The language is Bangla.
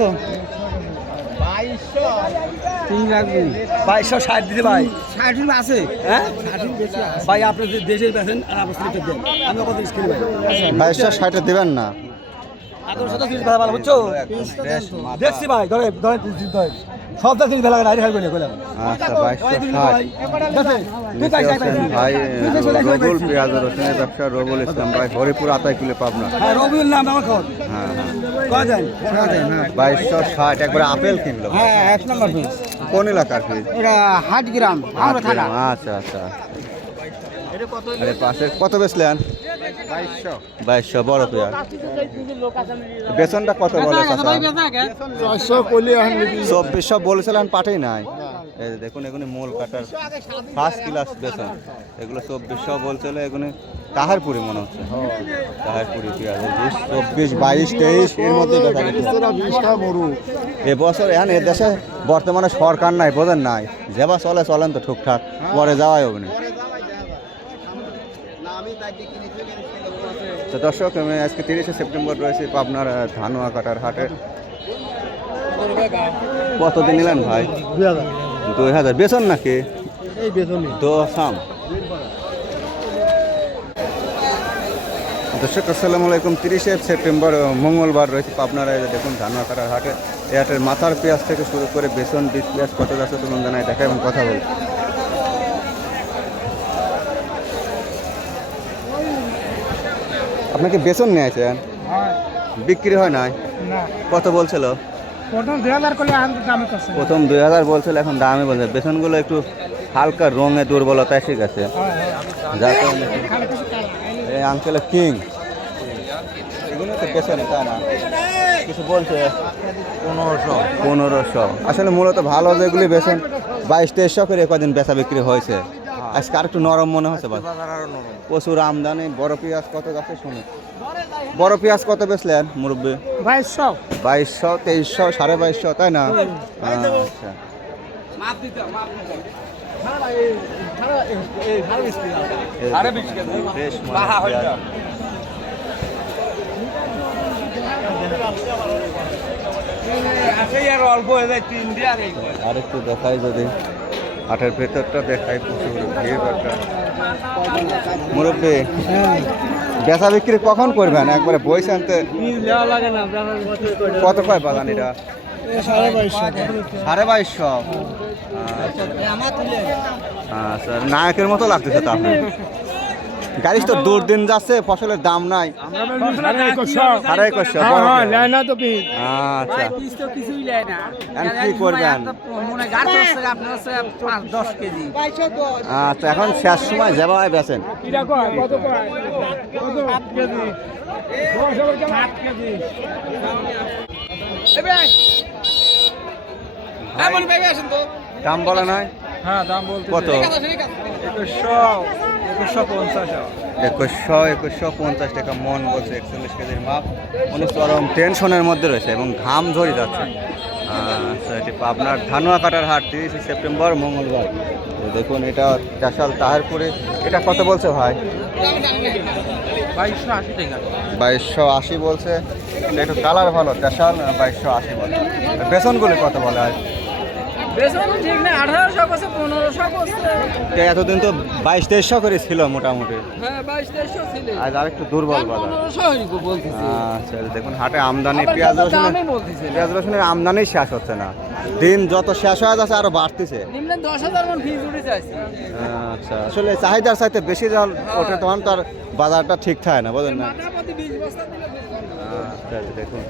তো। তিন বাইশশো ষাট দিতে ভাই। ষাটের আছে। হ্যাঁ? ভাই আপনি যে দেশের বেছেন আর আপনার দেন। আমি কত স্কিল ভাই বাইশশো ষাটে দেবেন না। দেখছি ভাই ধরে ধরে ধরে সব দাম সিলিপ ভালো লাগে আইডি কইলাম আচ্ছা বাইশশো ষাট। তুই তাই তাই তাই ভাই রবুল পেঁয়াজ রসুনের ব্যবসা রবুল ইসলাম ভাই হরিপুর আতাইকুলে পাবনা। হ্যাঁ রবিউল নাম আমার খবর। হ্যাঁ হ্যাঁ। বাইশশো ষাট একবার আপেল কিনলো। হ্যাঁ এক নম্বর পিস কোন এলাকার কি এটা হাট গ্রাম আচ্ছা আচ্ছা। আরে পাশে কত বেচলেন? বাইশশো। বড় বেতনটা কত বলে চব্বিশশো বলেছিলেন পাঠেই নাই। দেখুন এগুলি মূল কাটার ফার্স্ট ক্লাস বেতন এগুলো চব্বিশশো বলছিল এগুলি তাহারপুরি মনে হচ্ছে। তাহারপুরি পেঁয়াজ বিশ, চব্বিশ বাইশ তেইশ এর মধ্যে এবছর এখন এ দেশে বর্তমানে সরকার নাই বোঝেন নাই। যেবা চলে চলেন তো ঠিকঠাক পরে যাওয়াই হবে না। তো দর্শক আমি আজকে তিরিশে সেপ্টেম্বর রয়েছে পাবনার আহ, ধানুয়া কাটার হাটে। কতদিন নিলেন ভাই? দুই হাজার। বেতন নাকি? সাম। দর্শক আসসালামু আলাইকুম। তিরিশে সেপ্টেম্বর মঙ্গলবার রয়েছে পাবনার দেখুন ধানুয়া কাটার হাটে। এই হাটের মাথার পেঁয়াজ থেকে শুরু করে বেসন বীজ পেঁয়াজ কত যাচ্ছে তোমার জানাই দেখা এবং কথা বল আপনাকে বেসন নিয়েছেন বিক্রি হয় নাই? কত বলছিল? প্রথম দুই হাজার বলছিল এখন দামে বলছে। বেসনগুলো একটু হালকা রঙে দুর্বলতা ঠিক আছে। যার কারণে এই আঙ্কেলের কিং এগুলো তো না? কিছু বলছে? পনেরোশো। পনেরোশো। আসলে মূলত ভালো যেগুলি বেসন বাইশ তেইশশো করে কদিন বেচা বিক্রি হয়েছে। আজকে আর একটু নরম মনে হচ্ছে প্রচুর আমদানি বড় পেঁয়াজ কত গাছে শুনে বড় পেঁয়াজ কত বেচলেন মুরব্বী? বাইশশো। বাইশশো তেইশশো সাড়ে বাইশশো তাই না? আচ্ছা। বেশ মনে হয়। অল্প হয়ে যায় তিন দিয়ে আর আর একটু দেখাই যদি। হাটের ভেতরটা দেখায় প্রচুর মুরব্বী, বেচা বিক্রি কখন করবেন? একবারে বই আনতে। কত কয় বাগান এটা? সাড়ে বাইশশো। আচ্ছা। নায়কের মতো লাগতেছে তো আপনি গাড়ি তো দূর দিন যাচ্ছে ফসলের দাম নাই। সাড়ে একুশশো আচ্ছা। নেয় কি করবেন? আচ্ছা এখন শেষ সময় যাবা বেছেন দাম বলা নাই। হ্যাঁ দাম বলতে কত? একুশশো একুশশো পঞ্চাশ। একুশশো একুশশো পঞ্চাশ টাকা মন বলছে একচল্লিশ কেজির মাপ। উনি চরম টেনশনের মধ্যে রয়েছে এবং ঘাম ঝরে যাচ্ছে। আচ্ছা এটি আপনার ধানুয়া কাটার হাট তিরিশে সেপ্টেম্বর মঙ্গলবার। তো দেখুন এটা ক্যাশাল তাহারপুরে। এটা কত বলছে ভাই? বাইশশো আশি টাকা। বাইশশো আশি বলছে। এটা একটু কালার ভালো ক্যাশাল বাইশশো আশি বলে। বেসনগুলি কত বলে আর বেসন ঠিক না? আঠারোশো করছে পনেরোশো করছে এতদিন তো বাইশ তেইশশো করে ছিল মোটামুটি। হ্যাঁ বাইশ তেইশশো ছিল। আজ আর একটু দুর্বল বাজার আচ্ছা দেখুন হাটে আমদানি পেঁয়াজ রসুন পেঁয়াজ রসুনের আমদানি শেষ হচ্ছে না। দিন যত শেষ হয়ে যাচ্ছে আরও বাড়তেছে। আচ্ছা আসলে চাহিদার চাইতে বেশি জল ওঠে তখন তার বাজারটা ঠিক থাকে না বোঝেন না? আচ্ছা দেখুন।